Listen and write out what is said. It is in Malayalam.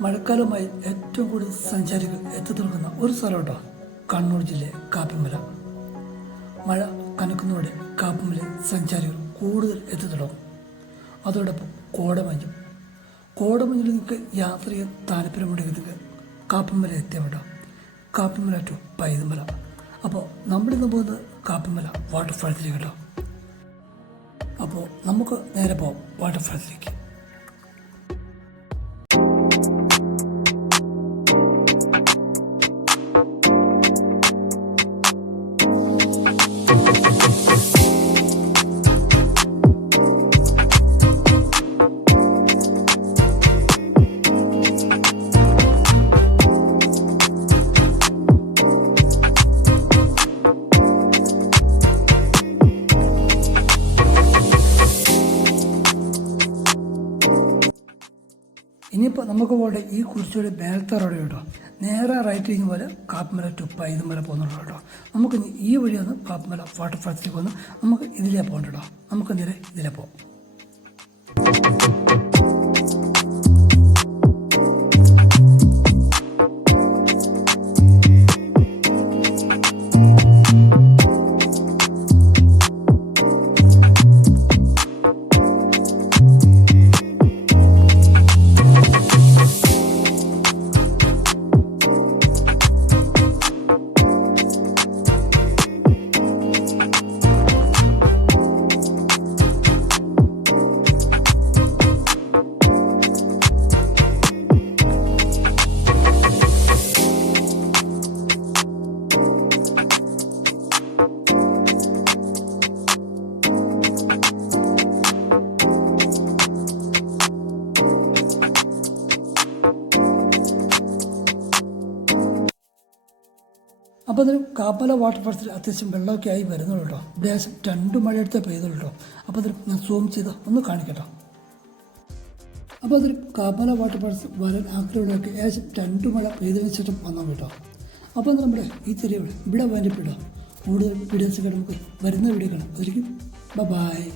മഴക്കാലമായി ഏറ്റവും കൂടുതൽ സഞ്ചാരികൾ എത്തിത്തുടങ്ങുന്ന ഒരു സ്ഥലം കേട്ടോ കണ്ണൂർ ജില്ലയിലെ കാപ്പിമല. മഴ കനക്കുന്നതോടെ കാപ്പിമലയിൽ സഞ്ചാരികൾ കൂടുതൽ എത്തിത്തുടങ്ങും അതോടൊപ്പം കോടമഞ്ഞും. കോടമഞ്ഞിൽ നിങ്ങൾക്ക് യാത്ര ചെയ്യാൻ താല്പര്യമുണ്ടെങ്കിൽ നിങ്ങൾക്ക് കാപ്പിമല എത്തിയ കേട്ടോ കാപ്പിമല ടു പൈതമല. അപ്പോൾ നമ്മളിന്ന് പോകുന്നത് കാപ്പിമല വാട്ടർഫാൾസിലേക്ക് കേട്ടോ അപ്പോൾ നമുക്ക് നേരെ പോകാം വാട്ടർഫാൾസിലേക്ക് ഇനിയിപ്പോൾ നമുക്ക് പോകട്ടെ ഈ കുറിച്ചുകൂടി മേലത്തെ റോഡ് കേട്ടോ. നേരെ റൈറ്റ് തിരിഞ്ഞ പോലെ കാപ്പ്മല ടു പൈതുമല പോകുന്നുള്ളൂ കേട്ടോ. നമുക്ക് ഈ വഴി ഒന്ന് കാപ്പമല വാട്ടർഫാൾസിലേക്ക് വന്ന് നമുക്ക് ഇതിലേ പോകണ്ട നമുക്ക് നേരെ ഇതിലേ പോകാം. അപ്പോൾ അതൊരു കാപ്പല വാട്ടർഫാൾസിൽ അത്യാവശ്യം വെള്ളമൊക്കെ ആയി വരുന്നുള്ളൂ കേട്ടോ. ദേശം രണ്ട് മഴയെടുത്ത് പെയ്തുള്ളൂ കേട്ടോ. അപ്പോൾ അതിൽ ഞാൻ സൂം ചെയ്ത് ഒന്ന് കാണിക്കട്ടോ. അപ്പോൾ അതിൽ കാപ്പല വാട്ടർഫാൾസ് വരാൻ ആഗ്രഹമുള്ളവർക്ക് ഏകദേശം രണ്ട് മഴ പെയ്തതിനു ശേഷം വന്നാൽ കേട്ടോ. അപ്പോൾ നമ്മുടെ ഈ ചെറിയ ഇവിടെ വരപ്പിട്ടോ കൂടുതൽ വീഡിയോസൊക്കെ നമുക്ക് വരുന്ന വീഡിയോ കാണാം. അതിലേക്ക് ബ ബായ്